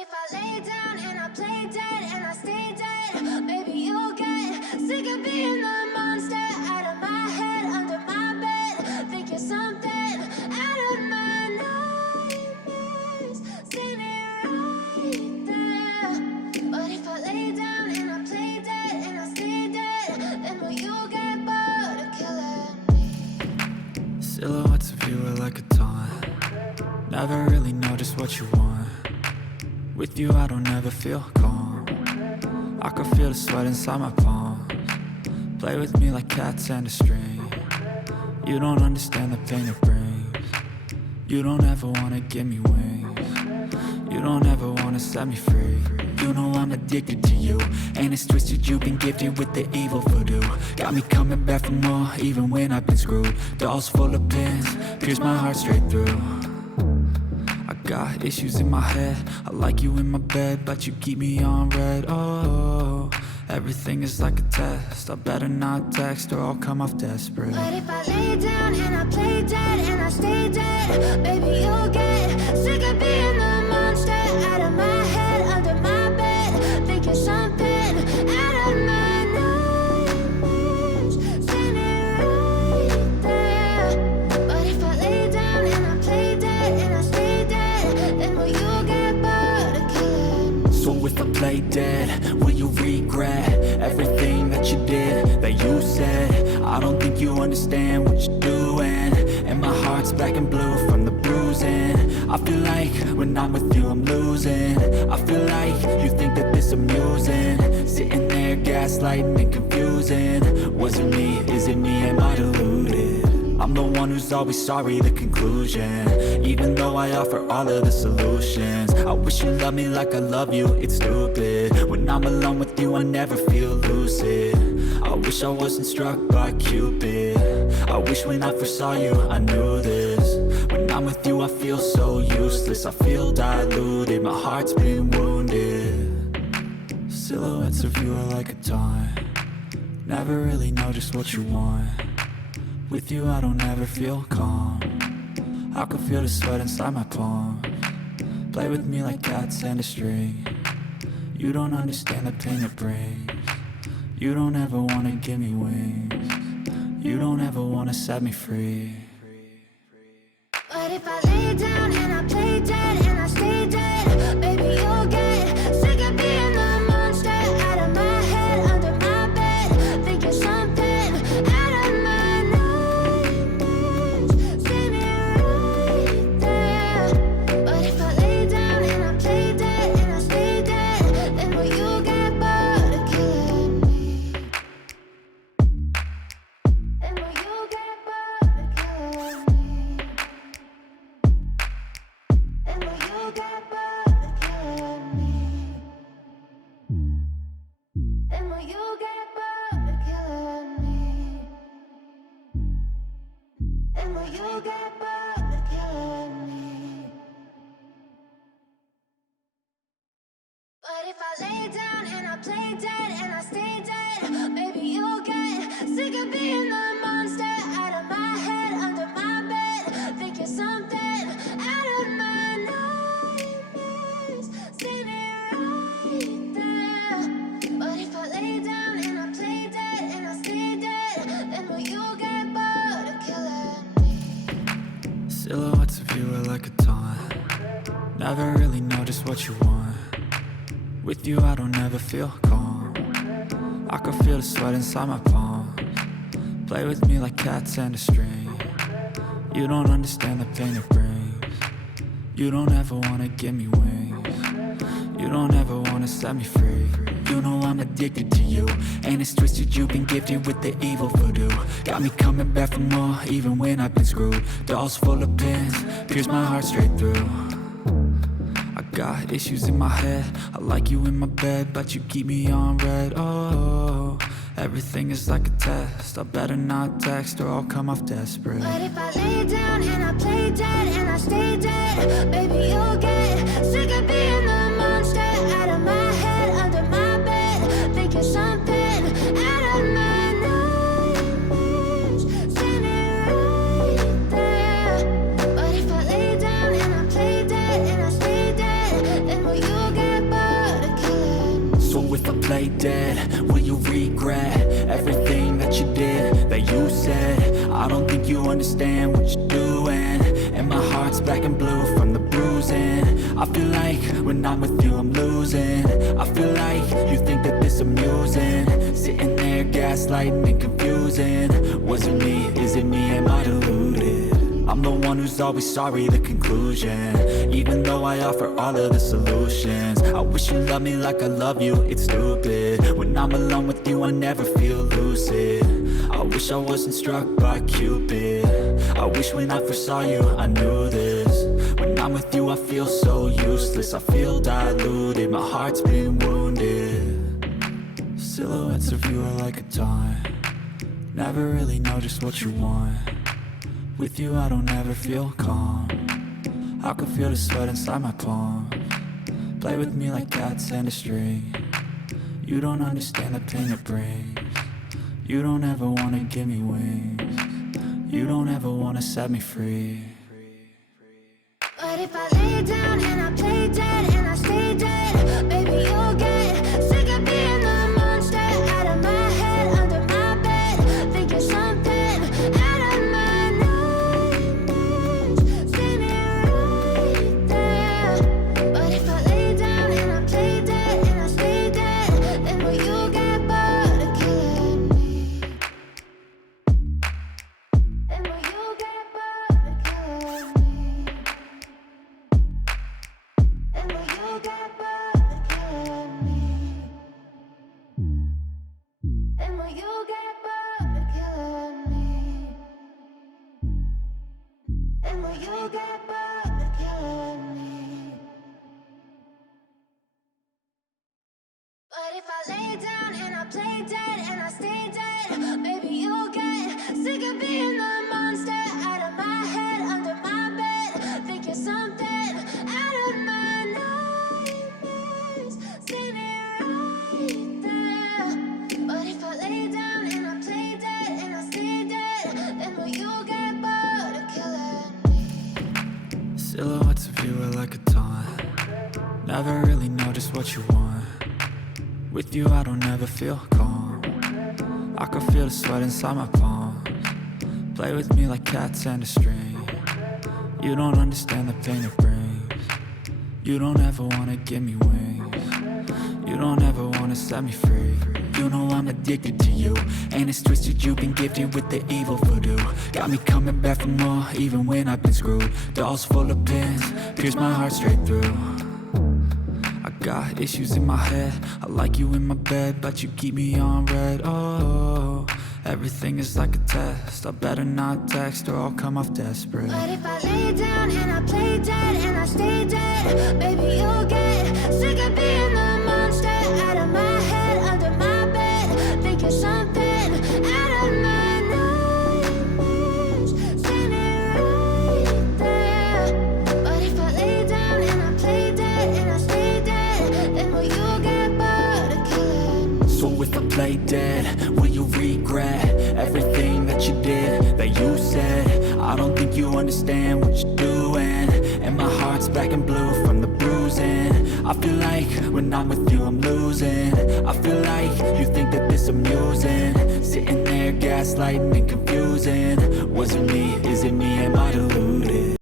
if I lay down and I play dead and I stay dead, maybe you'll get sick of being the monster out of my head, under my bed. Think you're something out of my nightmares, standing right there. But if I lay down and I play dead and I stay dead, then will you get bored of killing me? Silhouettes of you are like a taunt. Never really know just what you want. With you I don't ever feel calm. I can feel the sweat inside my palms. Play with me like cats and a string. You don't understand the pain it brings. You don't ever wanna give me wings. You don't ever wanna set me free. You know I'm addicted to you, and it's twisted, you've been gifted with the evil voodoo. Got me coming back for more, even when I've been screwed. Dolls full of pins, pierce my heart straight through. I got issues in my head, I like you in my bed, but you keep me on red. Oh, everything is like a test, I better not text or I'll come off desperate. But if I lay down and I play dead and I stay dead, baby you'll get sick of being the monster out of my head, under my bed. Think you're something out of my nightmares, standing right there. But if I lay down and I play dead and I stay dead, then will you get bored of killing me? So if I play dead, will you regret everything that you did, that you said? I don't think you understand what you're doing, and my heart's black and blue from the bruising. I feel like when I'm with you I'm losing. I feel like you think that this amusing, sitting there gaslighting and confusing. Was it me? Is it me? Am I deluded? I'm the one who's always sorry, the conclusion, even though I offer all of the solutions. I wish you loved me like I love you, it's stupid. When I'm alone with you I never feel lucid. I wish I wasn't struck by Cupid. I wish when I first saw you I knew this. When I'm with you I feel so useless, I feel diluted, my heart's been wounded. Silhouettes of you are like a taunt. Never really know just what you want. With you I don't ever feel calm. I can feel the sweat inside my palms. Play with me like cats and a string. You don't understand the pain it brings. You don't ever wanna give me wings. You don't ever wanna set me free. But if I lay down and I play dead and I stay dead, baby you'll get sick of being the monster out of my head, under my bed. Think you're something out of my nightmares, standing right there. But if I lay down and I play dead and I stay dead, then will you get bored of killing me? Then will you get bored of killing me? And will you get bored of killing me? And will you get bored of killing me? And will you get bored of killing me? But if I lay down and I play dead and I stay dead, maybe you'll get sick of being the monster out of my head, under my bed. Think you're something out of my nightmares, standing right there. But if I lay down and I play dead and I stay dead, then will you get bored of killing me? Silhouettes of you are like a taunt. Never really know just what you want. With you I don't ever feel calm. I can feel the sweat inside my palms. Play with me like cats and a string. You don't understand the pain it brings. You don't ever wanna give me wings. You don't ever wanna set me free. You know I'm addicted to you, and it's twisted, you've been gifted with the evil voodoo. Got me coming back for more, even when I've been screwed. Dolls full of pins, pierce my heart straight through. I got issues in my head, I like you in my bed, but you keep me on red. Oh, everything is like a test, I better not text or I'll come off desperate. But if I lay down and I play dead and I stay dead, baby you'll get sick of being the monster out of my head, under my bed. Think you're something out of my nightmares, standing right there. But if I lay down and I play dead and I stay dead, then will you if I play dead, will you regret everything that you did, that you said? I don't think you understand what you're doing, and my heart's black and blue from the bruising. I feel like when I'm with you I'm losing. I feel like you think that this amusing, sitting there gaslighting and confusing. Was it me? Is it me? Am I deluded? I'm the one who's always sorry, the conclusion. Even though I offer all of the solutions, I wish you loved me like I love you, it's stupid. When I'm alone with you I never feel lucid. I wish I wasn't struck by Cupid. I wish when I first saw you I knew this. When I'm with you I feel so useless, I feel diluted, my heart's been wounded. Silhouettes of you are like a taunt, never really know just what you want. With you I don't ever feel calm, I can feel the sweat inside my palm. Play with me like cats and a string. You don't understand the pain it brings. You don't ever wanna give me wings. You don't ever wanna set me free. But if I lay down and I play dead and I stay dead, baby you'll get sick of being the monster out of my head, under my bed, thinking something out of my nightmares, standing right there. But if I lay down and I play dead and I stay dead, then will you get bored of killing me? Then will you get bored of killing me? And will you get bored of killing me? And will you get bored of killing me? And will you get bored of killing me? But if I lay down and I play dead and I stay dead, baby you'll get sick of being the monster out of my head, under my bed, thinking something out of my nightmares, standing right there. But if I lay down and I play dead and I stay dead, then will you get bored of killing me? Silhouettes of you are like a taunt, never really know just what you want. With you I don't ever feel calm, I can feel the sweat inside my palms. Play with me like cats and a string. You don't understand the pain it brings. You don't ever wanna give me wings. You don't ever wanna set me free. You know I'm addicted to you, and it's twisted you've been gifted with the evil voodoo. Got me coming back for more even when I've been screwed. Dolls full of pins, pierce my heart straight through. I got issues in my head, I like you in my bed, but you keep me on red. Oh, everything is like a test, I better not text or I'll come off desperate. But if I lay down and I play dead and I stay dead, baby you'll get sick of being the monster out of my head, under my bed, thinking something out of my nightmares, standing right there. But if I lay down and I play dead and I stay dead, then will you get bored of killing me? So if I play dead, will you regret everything that you did, that you said? I don't think you understand what you're doing, and my heart's black and blue from the bruising. I feel like when I'm with you I'm losing. I feel like you think that this amusing, sitting there gaslighting and confusing. Was it me? Is it me? Am I deluded?